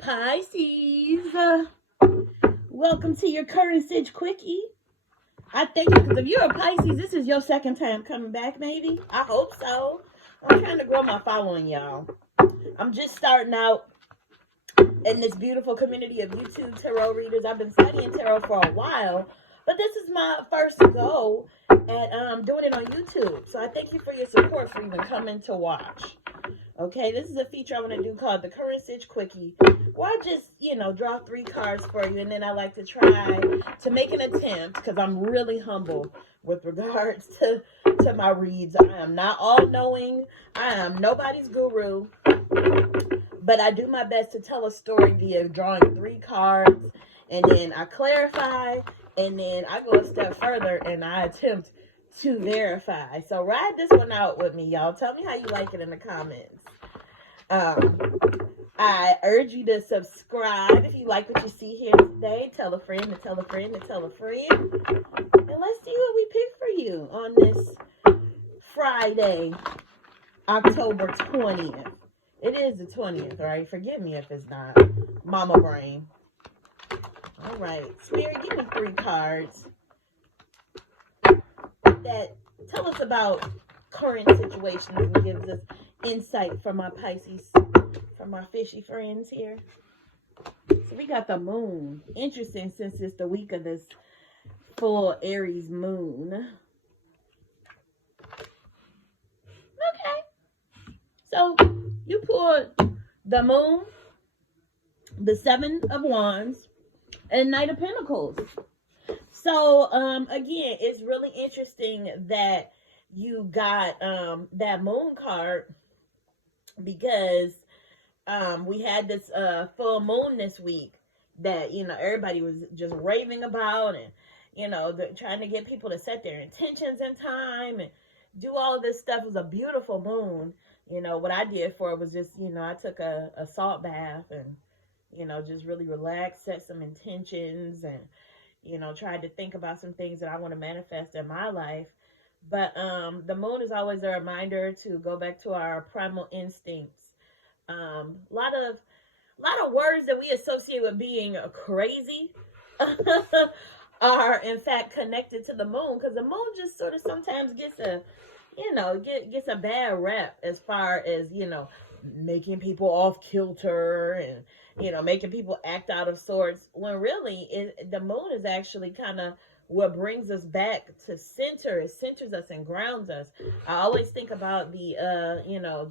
Pisces, welcome to your current Sitch Quickie. I think because if you're a Pisces, this is your second time coming back, maybe. I hope so. I'm trying to grow my following, y'all. I'm just starting out in this beautiful community of YouTube tarot readers. I've been studying tarot for a while, but this is my first go at doing it on YouTube. So I thank you for your support for even coming to watch. Okay, this is a feature I want to do called the Current Sitch Quickie, where I just, draw 3 cards for you, and then I like to try to make an attempt, because I'm really humble with regards to my reads. I am not all-knowing. I am nobody's guru, but I do my best to tell a story via drawing 3 cards, and then I clarify, and then I go a step further, and I attempt to verify. So ride this one out with me, y'all. Tell me how you like it in the comments. I urge you to subscribe if you like what you see here today. Tell a friend to tell a friend to tell a friend. And let's see what we pick for you on this Friday, October 20th. It is the 20th, right? Forgive me if it's not. Mama brain. All right. Spirit, give me 3 cards that tell us about current situations and gives us insight from my Pisces, from my fishy friends here. So we got the moon. Interesting, since it's the week of this full Aries moon. Okay. So you pulled the moon, the 7 of Wands, and Knight of Pentacles. So, again, it's really interesting that you got that moon card, because we had this full moon this week that, everybody was just raving about, and, trying to get people to set their intentions in time and do all of this stuff. It was a beautiful moon. What I did for it was just, I took a salt bath and, just really relaxed, set some intentions, and tried to think about some things that I want to manifest in my life. But the moon is always a reminder to go back to our primal instincts. A lot of words that we associate with being crazy are in fact connected to the moon, because the moon just sort of sometimes gets a bad rep as far as, making people off kilter and, making people act out of sorts, when really the moon is actually kind of what brings us back to center. It centers us and grounds us. I always think about the,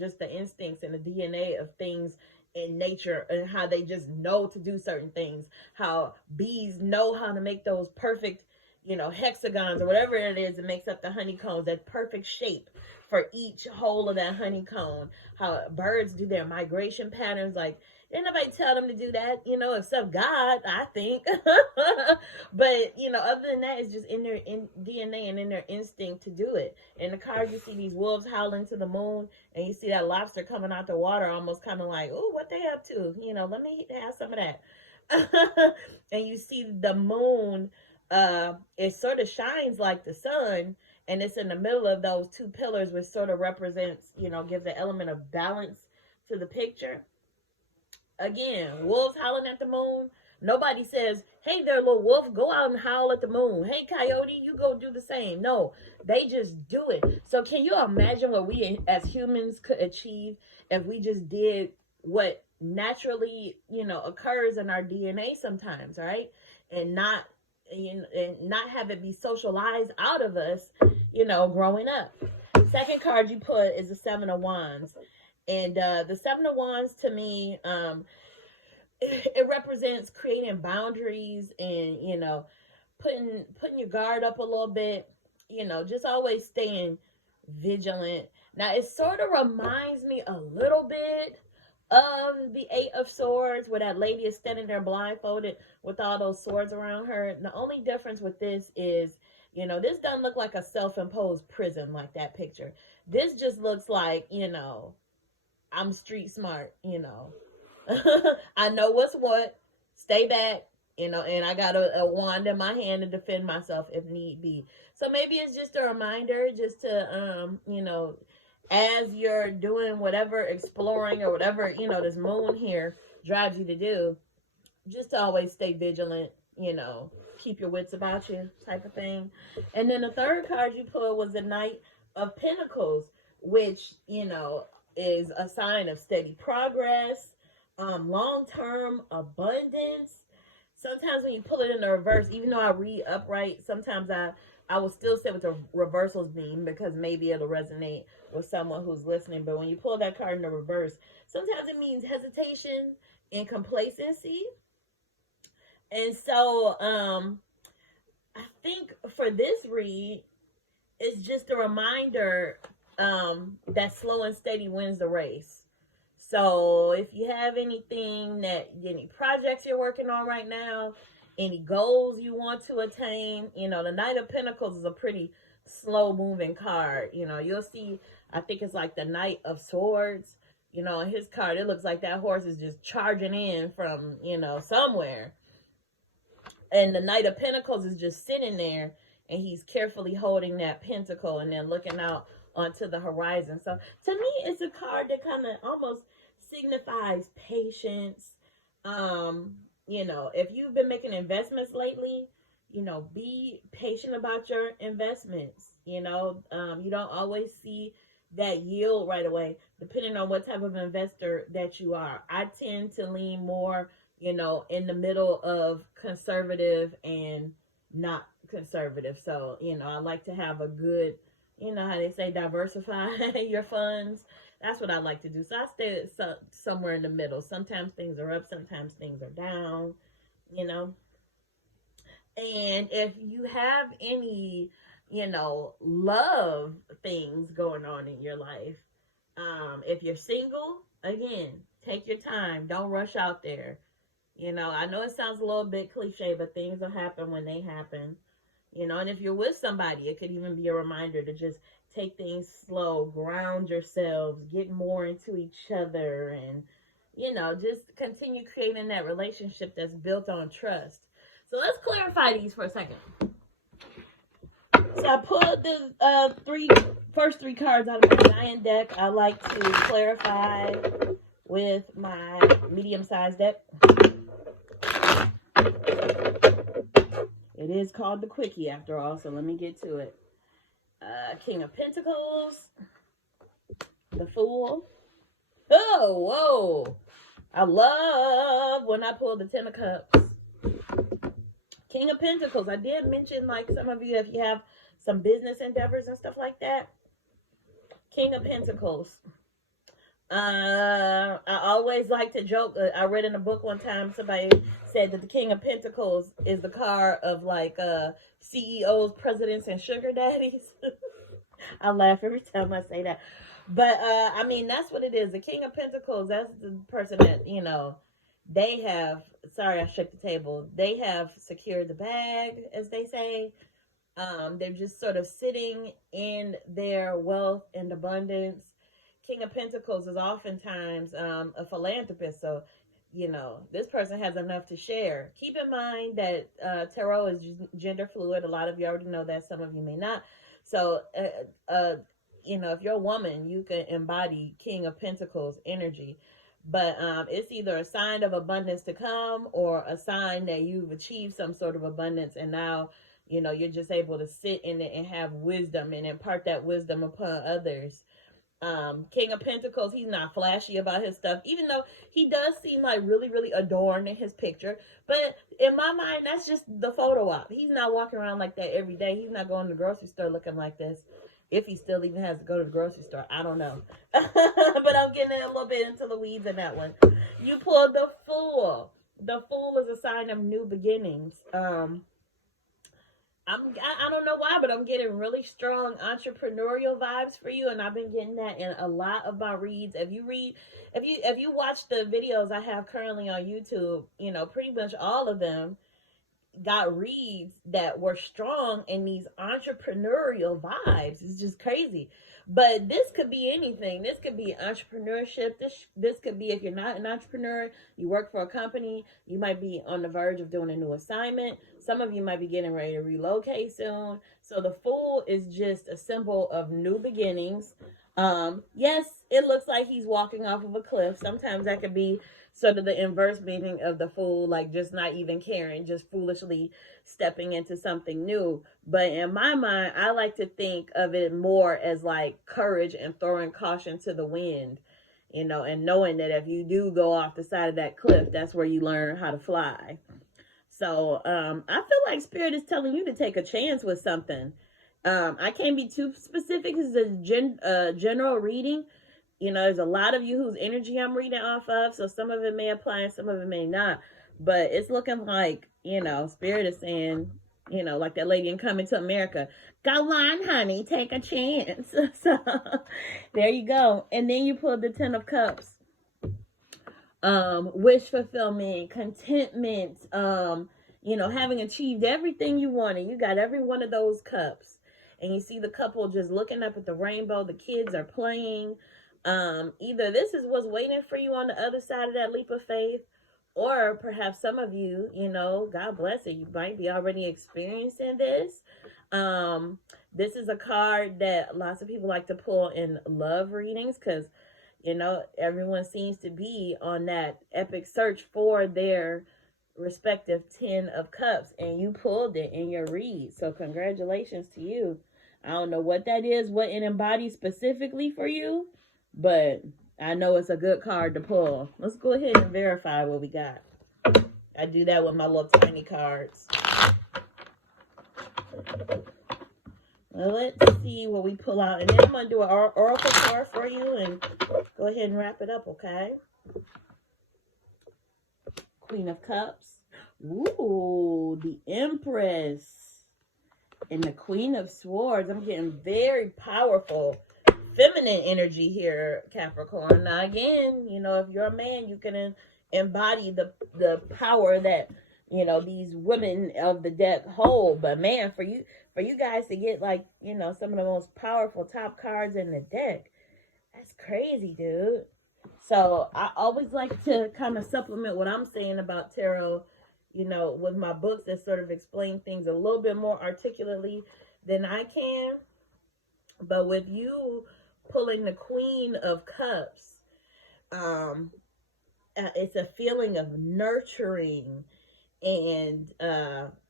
just the instincts and the DNA of things in nature, and how they just know to do certain things. How bees know how to make those perfect, hexagons or whatever it is that makes up the honeycombs, that perfect shape for each hole of that honeycomb. How birds do their migration patterns. Like, didn't nobody tell them to do that, except God, I think. But, other than that, it's just in their DNA and in their instinct to do it. In the cards, you see these wolves howling to the moon, and you see that lobster coming out the water, almost kind of like, oh, what they up to? Let me have some of that. And you see the moon, it sort of shines like the sun, and it's in the middle of those 2 pillars, which sort of represents, gives an element of balance to the picture. Again, wolves howling at the moon. Nobody says, hey there, little wolf, go out and howl at the moon. Hey, coyote, you go do the same. No, they just do it. So can you imagine what we as humans could achieve if we just did what naturally, occurs in our DNA sometimes, right? And not have it be socialized out of us, growing up. Second card you put is the 7 of Wands. And the 7 of Wands, to me, it represents creating boundaries and, putting your guard up a little bit, just always staying vigilant. Now, it sort of reminds me a little bit of the 8 of Swords, where that lady is standing there blindfolded with all those swords around her. The only difference with this is, this doesn't look like a self-imposed prison like that picture. This just looks like, I'm street smart, I know what's what. Stay back, and I got a wand in my hand to defend myself if need be. So maybe it's just a reminder just to, as you're doing whatever exploring or whatever, this moon here, drives you to do, just to always stay vigilant, you know, keep your wits about you type of thing. And then the third card you pulled was the Knight of Pentacles, which, you know, is a sign of steady progress, long-term abundance. Sometimes when you pull it in the reverse, even though I read upright, sometimes I will still say what the reversals mean, because maybe it'll resonate with someone who's listening. But when you pull that card in the reverse, sometimes it means hesitation and complacency. And so I think for this read, it's just a reminder that slow and steady wins the race. So if you have any projects you're working on right now, any goals you want to attain, you know, the Knight of Pentacles is a pretty slow moving card. You know, you'll see, I think it's like the Knight of Swords. You know, his card, it looks like that horse is just charging in from, you know, somewhere. And the Knight of Pentacles is just sitting there, and he's carefully holding that pentacle and then looking out onto the horizon. So to me, it's a card that kind of almost signifies patience. You know, if you've been making investments lately, you know, be patient about your investments. You know, you don't always see that yield right away, depending on what type of investor that you are. I tend to lean more, you know, in the middle of conservative and not conservative. So, you know, I like to have a good, you know how they say, diversify your funds. That's what I like to do. So I stay somewhere in the middle. Sometimes things are up, sometimes things are down, you know. And if you have any, you know, love things going on in your life, if you're single, again, take your time. Don't rush out there. You know, I know it sounds a little bit cliche, but things will happen when they happen. You know, and if you're with somebody, it could even be a reminder to just take things slow, ground yourselves, get more into each other, and, you know, just continue creating that relationship that's built on trust. So let's clarify these for a second. So I pulled the first three cards out of my giant deck. I like to clarify with my medium-sized deck. It is called the Quickie after all, so let me get to it. King of Pentacles, the Fool. Oh, whoa. I love when I pull the Ten of Cups. King of Pentacles. I did mention, like, some of you, if you have some business endeavors and stuff like that. King of Pentacles. I always like to joke. I read in a book one time, somebody said that the King of Pentacles is the card of, like, CEOs, presidents, and sugar daddies. I laugh every time I say that. But, I mean, that's what it is. The King of Pentacles, that's the person that, you know, they have, sorry, I shook the table. They have secured the bag, as they say. They're just sort of sitting in their wealth and abundance. King of Pentacles is oftentimes a philanthropist. So, you know, this person has enough to share. Keep in mind that tarot is gender fluid. A lot of you already know that. Some of you may not. So, you know, if you're a woman, you can embody King of Pentacles energy. But it's either a sign of abundance to come or a sign that you've achieved some sort of abundance, and now, you know, you're just able to sit in it and have wisdom and impart that wisdom upon others. King of Pentacles, he's not flashy about his stuff, even though he does seem like really, really adorned in his picture. But in my mind, that's just the photo op. He's not walking around like that every day. He's not going to the grocery store looking like this. If he still even has to go to the grocery store, I don't know. But I'm getting a little bit into the weeds in that one. You pulled the Fool. The Fool is a sign of new beginnings. I don't know why, but I'm getting really strong entrepreneurial vibes for you, and I've been getting that in a lot of my reads. If you watch the videos I have currently on YouTube, you know, pretty much all of them got reads that were strong in these entrepreneurial vibes. It's just crazy. But this could be anything. This could be entrepreneurship. This could be, if you're not an entrepreneur, you work for a company, you might be on the verge of doing a new assignment. Some of you might be getting ready to relocate soon. So the Fool is just a symbol of new beginnings. Yes, it looks like he's walking off of a cliff. Sometimes that could be sort of the inverse meaning of the fool, like just not even caring, just foolishly stepping into something new. But in my mind, I like to think of it more as like courage and throwing caution to the wind, and knowing that if you do go off the side of that cliff, that's where you learn how to fly. So I feel like Spirit is telling you to take a chance with something. I can't be too specific. It's a general reading. There's a lot of you whose energy I'm reading off of, so some of it may apply and some of it may not. But it's looking like, Spirit is saying, like that lady in Coming to America, go on, honey, take a chance. So there you go. And then you pull the Ten of Cups. Wish fulfillment, contentment, having achieved everything you wanted. You got every one of those cups. And you see the couple just looking up at the rainbow. The kids are playing. Either this is what's waiting for you on the other side of that leap of faith, or perhaps some of you, God bless it, you might be already experiencing this. This is a card that lots of people like to pull in love readings because everyone seems to be on that epic search for their respective 10 of cups, and you pulled it in your read. So congratulations to you. I don't know what that is, what it embodies specifically for you, but I know it's a good card to pull. Let's go ahead and verify what we got. I do that with my little tiny cards. Well, let's see what we pull out. And then I'm going to do an oracle card for you and go ahead and wrap it up, okay? Queen of Cups. Ooh, the Empress. And the Queen of Swords. I'm getting very powerful feminine energy here, Capricorn. Now, again, if you're a man, you can embody the power that, these women of the deck hold. But, man, for you guys to get, like, some of the most powerful top cards in the deck, that's crazy, dude. So I always like to kind of supplement what I'm saying about tarot, with my books that sort of explain things a little bit more articulately than I can. But with you pulling the Queen of Cups, it's a feeling of nurturing and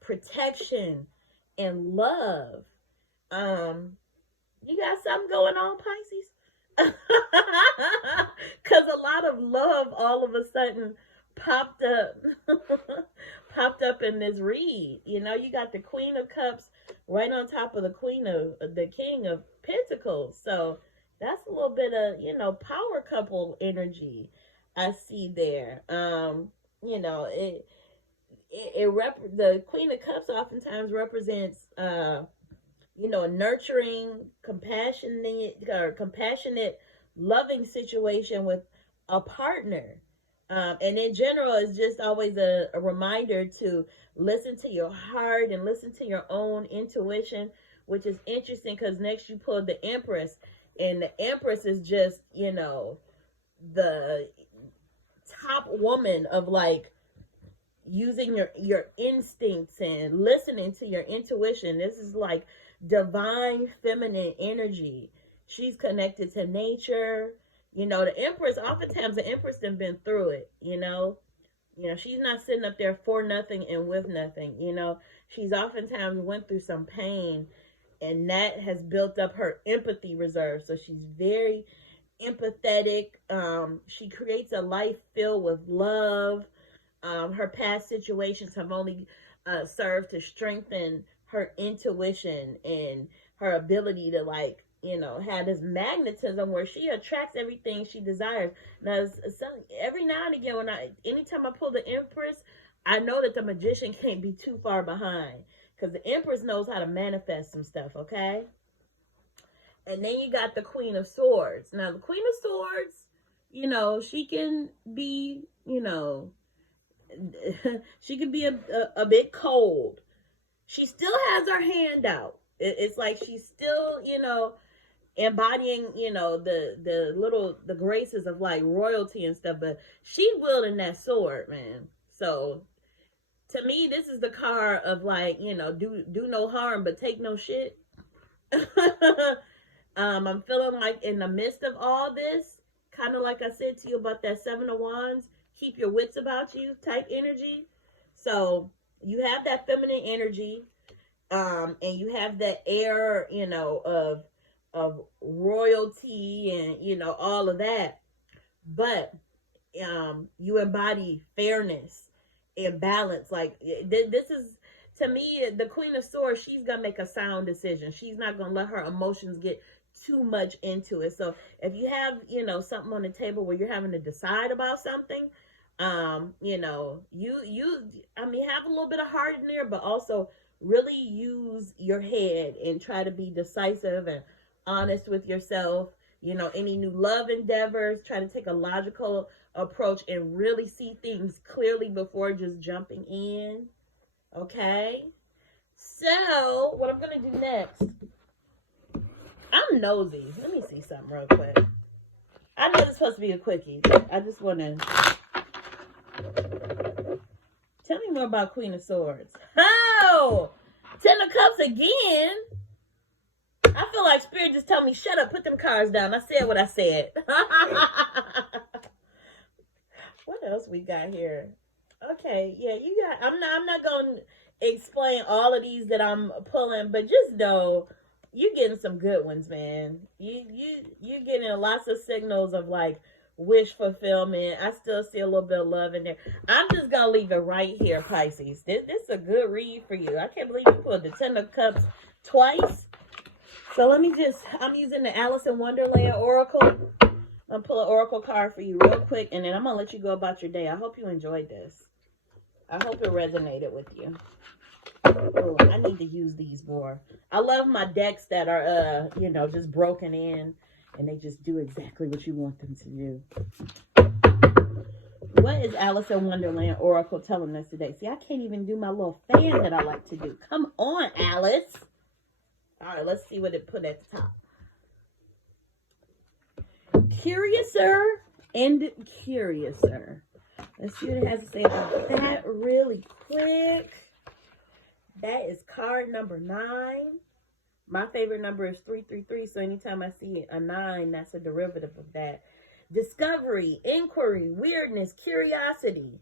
protection and love. You got something going on, Pisces? Because a lot of love all of a sudden popped up in this read. You got the Queen of Cups right on top of the King of Pentacles. So that's a little bit of power couple energy I see there. The Queen of Cups oftentimes represents nurturing, compassionate, loving situation with a partner. And in general, it's just always a reminder to listen to your heart and listen to your own intuition, which is interesting because next you pulled the Empress, and the Empress is just, the top woman of like using your instincts and listening to your intuition. This is like divine feminine energy. She's connected to nature. The Empress, oftentimes the Empress done been through it, she's not sitting up there for nothing and with nothing, she's oftentimes went through some pain, and that has built up her empathy reserve. So she's very empathetic. She creates a life filled with love. Her past situations have only served to strengthen her intuition and her ability to have this magnetism where she attracts everything she desires. Now, every now and again, anytime I pull the Empress, I know that the Magician can't be too far behind because the Empress knows how to manifest some stuff, okay? And then you got the Queen of Swords. Now, the Queen of Swords, she can be, she can be a bit cold. She still has her hand out. It's like she's still, embodying, the graces of like royalty and stuff, but she wielding that sword, man. So to me, this is the card of like, do no harm, but take no shit. I'm feeling like in the midst of all this, kind of like I said to you about that 7 of Wands, keep your wits about you type energy. So you have that feminine energy, and you have that air, you know, of royalty and, you know, all of that. But you embody fairness and balance. Like this is, to me, the Queen of Swords. She's gonna make a sound decision. She's not gonna let her emotions get too much into it. So if you have, you know, something on the table where you're having to decide about something, you know, you I mean, have a little bit of heart in there, but also really use your head and try to be decisive and honest with yourself. You know, any new love endeavors, try to take a logical approach and really see things clearly before just jumping in. Okay? So, what I'm going to do next, I'm nosy. Let me see something real quick. I know this is supposed to be a quickie, but I just want to... Tell me more about Queen of Swords. Oh! 10 of Cups again? I feel like Spirit just told me, shut up, put them cards down. I said what I said. What else we got here? Okay, yeah, you got, I'm not going to explain all of these that I'm pulling, but just know you're getting some good ones, man. You're getting lots of signals of like wish fulfillment. I still see a little bit of love in there. I'm just going to leave it right here, Pisces. This is a good read for you. I can't believe you pulled the 10 of Cups twice. So let me just, I'm using the Alice in Wonderland Oracle. I'm going to pull an Oracle card for you real quick, and then I'm going to let you go about your day. I hope you enjoyed this. I hope it resonated with you. Oh, I need to use these more. I love my decks that are, you know, just broken in, and they just do exactly what you want them to do. What is Alice in Wonderland Oracle telling us today? See, I can't even do my little fan that I like to do. Come on, Alice. All right, let's see what it put at the top. Curiouser and curiouser. Let's see what it has to say about that really quick. That is card number 9. My favorite number is 333, so anytime I see a 9, that's a derivative of that. Discovery, inquiry, weirdness, curiosity.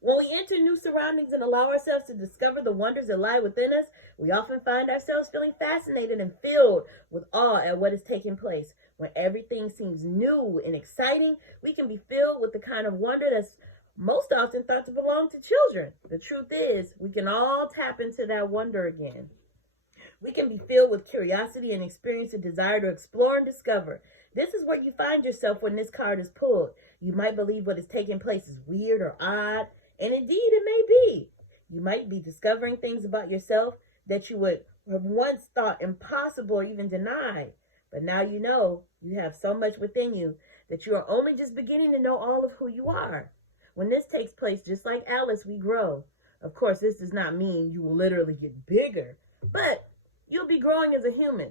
When we enter new surroundings and allow ourselves to discover the wonders that lie within us, we often find ourselves feeling fascinated and filled with awe at what is taking place. When everything seems new and exciting, we can be filled with the kind of wonder that's most often thought to belong to children. The truth is, we can all tap into that wonder again. We can be filled with curiosity and experience a desire to explore and discover. This is where you find yourself when this card is pulled. You might believe what is taking place is weird or odd, and indeed it may be. You might be discovering things about yourself that you would have once thought impossible or even denied. But now you know you have so much within you that you are only just beginning to know all of who you are. When this takes place, just like Alice, we grow. Of course, this does not mean you will literally get bigger, but you'll be growing as a human.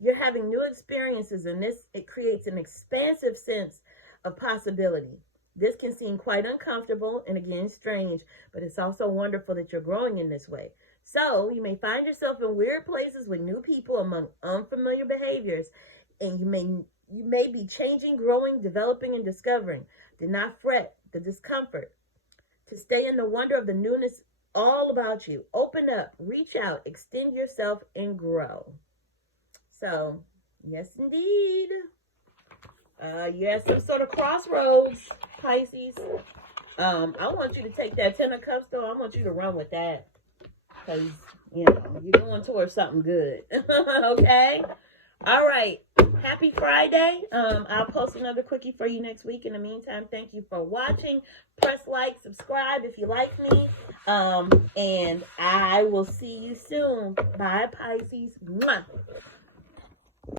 You're having new experiences, and it creates an expansive sense of possibility. This can seem quite uncomfortable and again strange, but it's also wonderful that you're growing in this way. So you may find yourself in weird places with new people among unfamiliar behaviors, and you may be changing, growing, developing, and discovering. Do not fret the discomfort. To stay in the wonder of the newness all about you. Open up, reach out, extend yourself, and grow. So, yes, indeed. You're at some sort of crossroads, Pisces. I want you to take that 10 of Cups, though. I want you to run with that. Because, you know, you're going towards something good. Okay? All right. Happy Friday. I'll post another quickie for you next week. In the meantime, thank you for watching. Press like, subscribe if you like me. And I will see you soon. Bye, Pisces. Mwah.